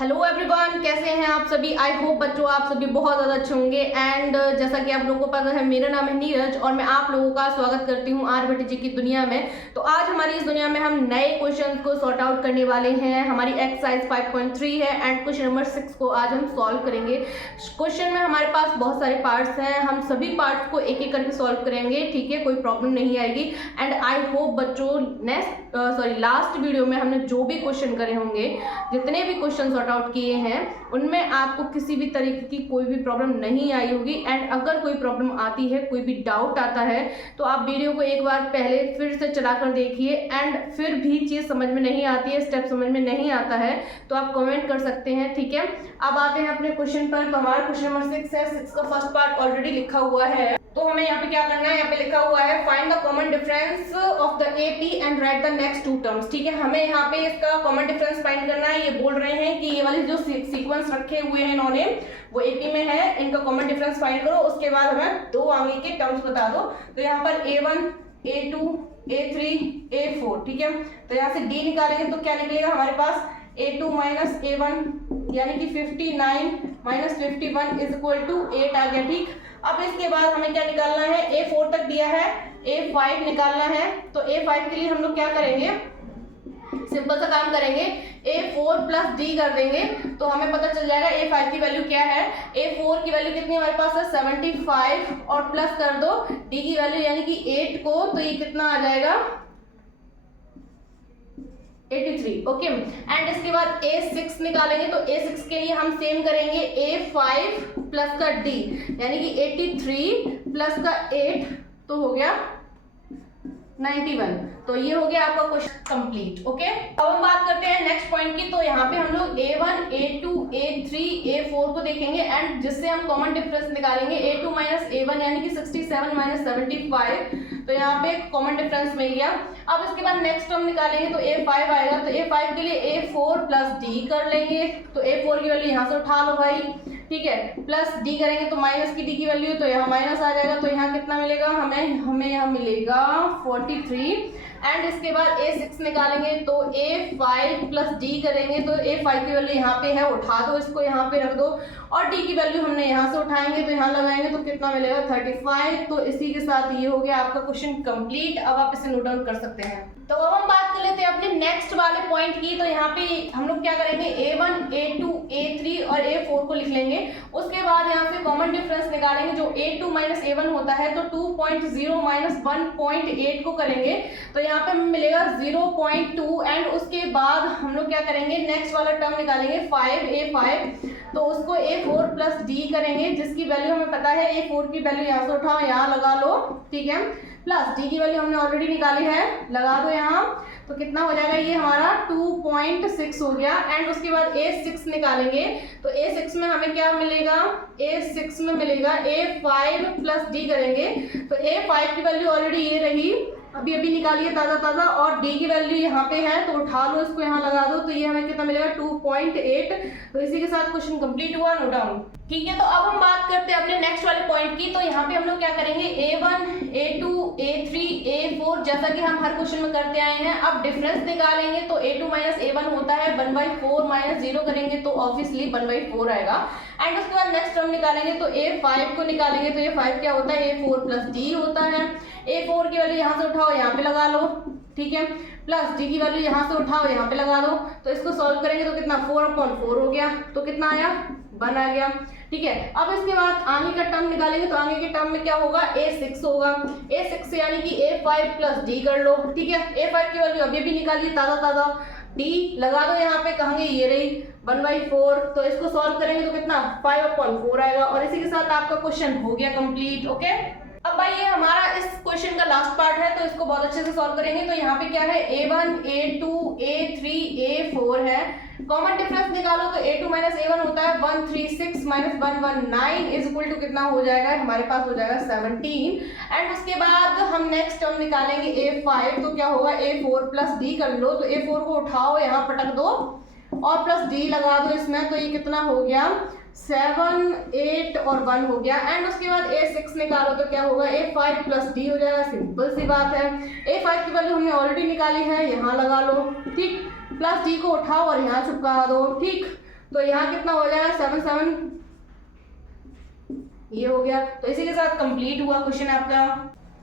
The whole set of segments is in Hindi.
हेलो एवरीवन, कैसे हैं आप सभी। आई होप बच्चों आप सभी बहुत ज़्यादा अच्छे होंगे। एंड जैसा कि आप लोगों को पता है, मेरा नाम है नीरज और मैं आप लोगों का स्वागत करती हूं आर्यभट्ट जी की दुनिया में। तो आज हमारी इस दुनिया में हम नए क्वेश्चन को सॉर्ट आउट करने वाले हैं। हमारी एक्सरसाइज 5.3 है एंड क्वेश्चन नंबर 6 को आज हम सॉल्व करेंगे। क्वेश्चन में हमारे पास बहुत सारे पार्ट्स हैं, हम सभी पार्ट्स को एक एक करके सॉल्व करेंगे, ठीक है, कोई प्रॉब्लम नहीं आएगी। एंड आई होप बच्चों लास्ट वीडियो में हमने जो भी क्वेश्चन करे होंगे, जितने भी क्वेश्चन सॉर्ट आउट किए हैं, उनमें आपको किसी भी तरीके की कोई भी प्रॉब्लम नहीं आई होगी। एंड अगर कोई प्रॉब्लम आती है, कोई भी डाउट आता है, तो आप वीडियो को एक बार पहले फिर से चलाकर देखिए। एंड फिर भी चीज़ समझ में नहीं आती है, स्टेप समझ में नहीं आता है, तो आप कमेंट कर सकते हैं, ठीक है। अब आते हैं अपने क्वेश्चन पर। तो हमारा क्वेश्चन नंबर 6 है। 6 का फर्स्ट पार्ट ऑलरेडी लिखा हुआ है, तो हमें यहाँ पे क्या करना है, यहाँ पे लिखा हुआ है find the common difference of the AP and write the next two terms, ठीक है। हमें यहाँ पे इसका कॉमन डिफरेंस फाइंड करना है। ये बोल रहे हैं कि ये वाली जो सीक्वेंस रखे हुए हैं इन्होंने, वो एपी में है, इनका कॉमन डिफरेंस फाइंड करो। उसके बाद हमें दो आगे के टर्म्स बता दो। तो यहाँ पर A1, A2, A3, A4, ठीक है। तो यहाँ से D निकालेंगे तो क्या निकलेगा हमारे पास, A2 माइनस A1 यानी कि 59 माइनस 51 इज इक्वल टू 8 आ गया, ठीक। अब इसके बाद हमें क्या निकालना है, A4 तक दिया है, A5 निकालना है। तो A5 के लिए हम लोग क्या करेंगे, सिंपल सा काम करेंगे, A4 प्लस D कर देंगे तो हमें पता चल जाएगा A5 की वैल्यू क्या है। A4 की वैल्यू कितनी हमारे पास है, 75 और प्लस कर दो D की वैल्यू यानी कि 8 को, तो ये कितना आ जाएगा 83, ओके। एंड इसके बाद A6 निकालेंगे तो A6 के लिए हम सेम करेंगे, A5 प्लस का D यानी कि 83 प्लस का 8 तो हो गया 91। तो ये हो गया आपका क्वेश्चन कंप्लीट, ओके। अब हम बात करते हैं नेक्स्ट पॉइंट की। तो यहाँ पे हम लोग A1, A2, A3, A4 को देखेंगे एंड जिससे हम कॉमन डिफरेंस निकालेंगे। A2 माइनस A1 यानी कि 67 माइनस 75, तो यहाँ पे कॉमन डिफरेंस मिल गया। अब इसके बाद नेक्स्ट टर्म निकालेंगे तो A5 आएगा। तो A5 के लिए A4 प्लस D कर लेंगे। तो A4 की वैल्यू यहाँ से उठा लो भाई, ठीक है। प्लस D करेंगे तो माइनस की D की वैल्यू, तो यहाँ माइनस आ जाएगा। तो यहाँ कितना मिलेगा हमें यहाँ मिलेगा 43। एंड इसके बाद A6 निकालेंगे तो A5 प्लस D करेंगे तो A5 की वैल्यू यहाँ पे है, उठा दो इसको, यहाँ पे रख दो। और D की वैल्यू हमने यहाँ से उठाएंगे तो यहाँ लगाएंगे तो कितना मिलेगा 35। तो इसी के साथ ये हो गया आपका क्वेश्चन कंप्लीट। अब आप इसे नोट डाउन कर सकते हैं। तो अब हम बात कर लेते हैं अपने नेक्स्ट वाले पॉइंट की। तो यहाँ पे हम लोग क्या करेंगे, A1, A2, A3 और A4 को लिख लेंगे। उसके बाद यहाँ से कॉमन डिफरेंस निकालेंगे। जो A2 माइनस A1 होता है तो 2.0 माइनस 1.8 को करेंगे तो यहाँ पे हमें मिलेगा 0.2। एंड उसके बाद हम लोग क्या करेंगे, नेक्स्ट वाला टर्म निकालेंगे 5A5, तो उसको A4 प्लस D करेंगे जिसकी वैल्यू हमें पता है। A4 की वैल्यू यहाँ से उठाओ, यहाँ लगा लो, ठीक है। प्लस D की वैल्यू हमने ऑलरेडी निकाली है, लगा दो यहाँ। तो कितना हो जाएगा, ये हमारा 2.6 हो गया। एंड उसके बाद A6 निकालेंगे तो A6 में हमें क्या मिलेगा, A6 में मिलेगा A5 प्लस D करेंगे तो A5 की वैल्यू ऑलरेडी ये रही, अभी अभी निकाली है ताज़ा ताज़ा, और D की वैल्यू यहाँ पे है तो उठा लो इसको, यहाँ लगा दो। तो ये हमें कितना मिलेगा 2.8। तो इसी के साथ क्वेश्चन कंप्लीट हुआ, नोट डाउन, ठीक है। तो अब हम बात करते हैं अपने नेक्स्ट वाले पॉइंट की। तो यहाँ पे हम लोग क्या करेंगे, A1, A2, A3, A4 जैसा कि हम हर क्वेश्चन में करते आए हैं। अब डिफरेंस निकालेंगे तो A2 माइनस A1 होता है 1/4, माइनस 0 करेंगे तो ऑब्वियसली 1/4 आएगा। एंड उसके बाद नेक्स्ट टर्म निकालेंगे तो A5 को निकालेंगे तो A5 क्या होता है, A4 प्लस D होता है। A4 की वैल्यू यहाँ से उठाओ, यहाँ पे लगा लो, ठीक है। प्लस D की वैल्यू यहाँ से उठाओ, यहाँ पे लगा दो। तो इसको सॉल्व करेंगे तो कितना 4/4 हो गया, तो कितना आया 1 आ गया, ठीक है। अब इसके बाद आगे का टर्म निकालेंगे तो आगे के टर्म में क्या होगा, A6 होगा। A6 यानी कि A5 प्लस D कर लो, ठीक है। A5 की वैल्यू अभी भी निकाली ताज़ा ताज़ा, D लगा दो यहाँ पे, कहेंगे ये रही 1/4। तो इसको सॉल्व करेंगे तो कितना 5/4 आएगा। और इसी के साथ आपका क्वेश्चन हो गया कंप्लीट, ओके। अब भाई ये हमारा इस क्वेश्चन का लास्ट पार्ट है तो इसको बहुत अच्छे से सॉल्व करेंगे। तो यहाँ पे क्या है, A1, A2, A3, A4 है। कॉमन डिफरेंस निकालो तो A2 माइनस A1 होता है 136 माइनस 119 इज इक्वल टू कितना हो जाएगा, हमारे पास हो जाएगा 17। एंड उसके बाद हम नेक्स्ट टर्म निकालेंगे A5, तो क्या होगा A4 प्लस D कर लो। तो A4 को उठाओ, यहाँ पटक दो और प्लस D लगा दो इसमें, तो ये कितना हो गया 7, 8 और 1 हो गया। एंड उसके बाद A6 निकालो तो क्या होगा, A5 प्लस D हो जाएगा, सिंपल सी बात है। A5 की वैल्यू हमने ऑलरेडी निकाली है, यहाँ लगा लो, ठीक। प्लस D को उठाओ और यहाँ चिपका दो, ठीक। तो यहाँ कितना हो जाएगा 7 7 ये हो गया। तो इसी के साथ कंप्लीट हुआ क्वेश्चन आपका।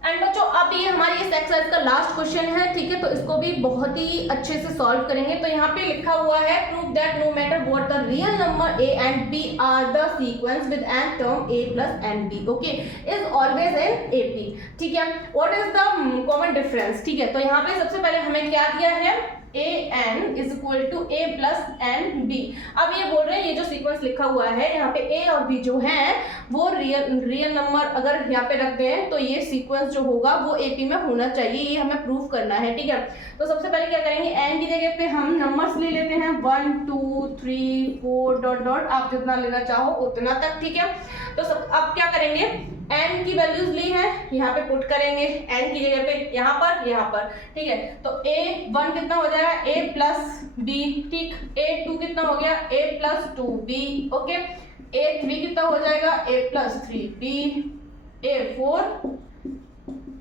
एंड बच्चों अब ये हमारी इस एक्सरसाइज का लास्ट क्वेश्चन है, ठीक है, तो इसको भी बहुत ही अच्छे से सॉल्व करेंगे। तो यहाँ पे लिखा हुआ है prove that no matter what the real number a and b are the sequence with n term a plus and b okay is always in AP, ठीक है। What is the common difference, ठीक है। तो यहाँ पे सबसे पहले हमें क्या दिया है an is equal to a plus and b। अब ये बोल रहे हैं ये जो सीक्वेंस लिखा हुआ है यहाँ पे a और b जो है वो रियल नंबर अगर यहाँ पे रखते हैं तो ये सीक्वेंस जो होगा वो AP में होना चाहिए, ये हमें प्रूव करना है, ठीक है। तो सबसे पहले क्या करेंगे n की जगह पे हम नंबर्स ले लेते हैं 1 2 3 4 डॉट डॉट, आप जितना लेना चाहो उतना तक, ठीक है। तो अब क्या करेंगे n की वैल्यूज ली है यहाँ पे पुट करेंगे n की जगह पे यहाँ पर, ठीक है। तो a1 कितना हो जाएगा a प्लस b, ठीक। a2 कितना हो गया a plus 2b, okay. a3 कितना हो जाएगा a plus 3b, a4,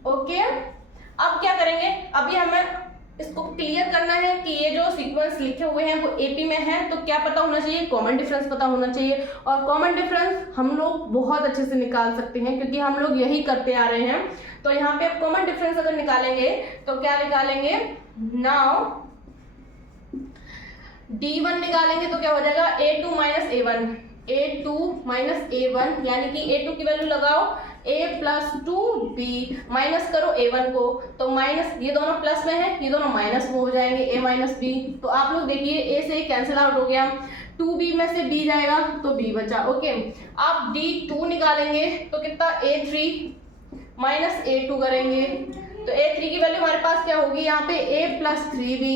okay. अब क्या करेंगे, अभी हमें इसको क्लियर करना है कि ये जो सीक्वेंस लिखे हुए हैं वो AP में है, तो क्या पता होना चाहिए, कॉमन डिफरेंस पता होना चाहिए। और कॉमन डिफरेंस हम लोग बहुत अच्छे से निकाल सकते हैं क्योंकि हम लोग यही करते आ रहे हैं। तो यहाँ पे अब कॉमन डिफरेंस अगर निकालेंगे तो क्या निकालेंगे, नाउ D1 निकालेंगे तो क्या हो जाएगा A2 minus A1, A2 minus A1 यानी कि A2 की वैल्यू लगाओ a प्लस 2b माइनस करो a1 को, तो माइनस ये दोनों प्लस में है ये दोनों माइनस में हो जाएंगे a माइनस b। तो आप लोग देखिए a से कैंसिल आउट हो गया, 2b में से b जाएगा तो b बचा, ओके। आप D2 निकालेंगे तो कितना a3 माइनस a2 करेंगे तो a3 की वैल्यू हमारे पास क्या होगी यहाँ पे a प्लस 3b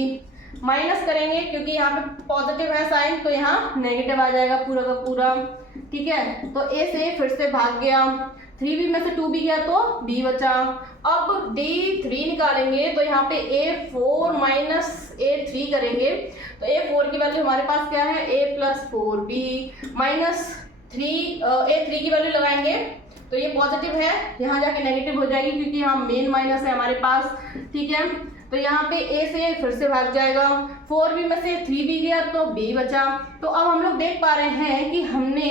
माइनस करेंगे क्योंकि यहाँ पे पॉजिटिव है साइन तो यहाँ नेगेटिव आ जाएगा पूरा का पूरा, ठीक है। तो a से फिर से भाग गया, 3b में से 2b गया तो b बचा। अब D3 निकालेंगे तो यहाँ पे a4 माइनस a3 करेंगे तो a4 की वैल्यू हमारे पास क्या है a plus 4b minus a3 की वैल्यू लगाएंगे तो ये पॉजिटिव है यहाँ जाके नेगेटिव हो जाएगी क्योंकि यहाँ मेन माइनस है हमारे पास, ठीक है। तो यहाँ पे a से फिर से भाग जाएगा, 4b में से 3b गया तो b बचा। तो अब हम लोग देख पा रहे हैं कि हमने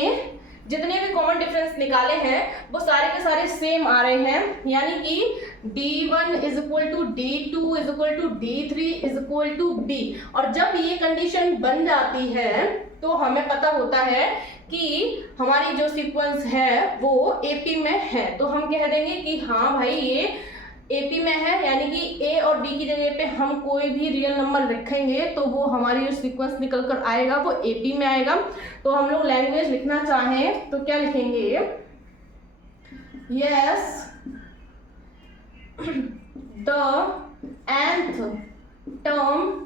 जितने भी कॉमन डिफरेंस निकाले हैं वो सारे के सारे सेम आ रहे हैं, यानी कि D1 is equal to D2 is equal to D3 is equal to B। और जब ये कंडीशन बन जाती है तो हमें पता होता है कि हमारी जो सीक्वेंस है वो AP में है, तो हम कह देंगे कि हाँ भाई ये AP में है, यानी कि A और B की जगह पे हम कोई भी रियल नंबर रखेंगे तो वो हमारी जो सीक्वेंस निकल कर आएगा वो AP में आएगा। तो हम लोग लैंग्वेज लिखना चाहें तो क्या लिखेंगे, yes the nth term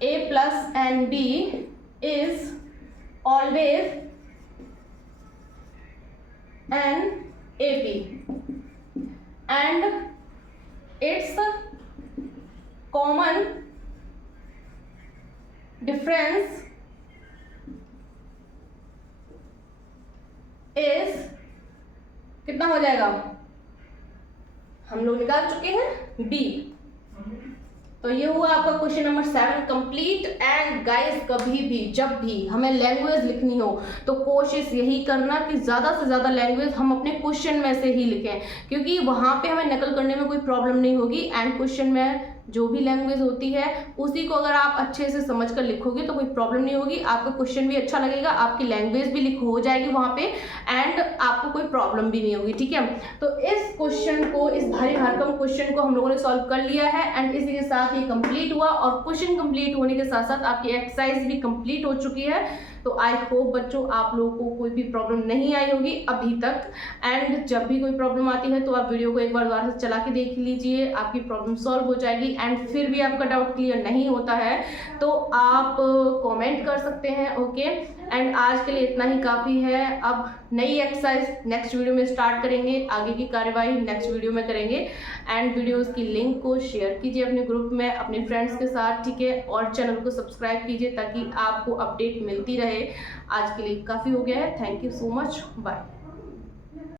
A plus and B is always an AP and its common difference is कितना हो जाएगा, हम लोग निकाल चुके हैं B। तो ये हुआ आपका question number 7 complete. And guys कभी भी जब भी हमें लैंग्वेज लिखनी हो तो कोशिश यही करना कि ज़्यादा से ज़्यादा लैंग्वेज हम अपने क्वेश्चन में से ही लिखें, क्योंकि वहाँ पे हमें नकल करने में कोई प्रॉब्लम नहीं होगी। एंड क्वेश्चन में जो भी लैंग्वेज होती है उसी को अगर आप अच्छे से समझ कर लिखोगे तो कोई प्रॉब्लम नहीं होगी, आपका क्वेश्चन भी अच्छा लगेगा, आपकी लैंग्वेज भी लिख हो जाएगी वहाँ पे एंड आपको कोई प्रॉब्लम भी नहीं होगी, ठीक है। तो इस क्वेश्चन को, इस भारी भरकम क्वेश्चन को हम लोगों ने सॉल्व कर लिया है एंड इसी के साथ ये कंप्लीट हुआ और क्वेश्चन कंप्लीट होने के साथ साथ आपकी एक्सरसाइज भी कंप्लीट हो चुकी है। तो आई होप बच्चों आप लोगों को कोई भी प्रॉब्लम नहीं आई होगी अभी तक। एंड जब भी कोई प्रॉब्लम आती है तो आप वीडियो को एक बार दोबारा से चला के देख लीजिए, आपकी प्रॉब्लम सॉल्व हो जाएगी। एंड फिर भी आपका डाउट क्लियर नहीं होता है तो आप कमेंट कर सकते हैं, ओके। एंड आज के लिए इतना ही काफ़ी है। अब नई एक्सरसाइज नेक्स्ट वीडियो में स्टार्ट करेंगे, आगे की कार्यवाही नेक्स्ट वीडियो में करेंगे। एंड वीडियोस की लिंक को शेयर कीजिए अपने ग्रुप में अपने फ्रेंड्स के साथ, ठीक है। और चैनल को सब्सक्राइब कीजिए ताकि आपको अपडेट मिलती रहे। आज के लिए काफ़ी हो गया है। Thank you so much, bye.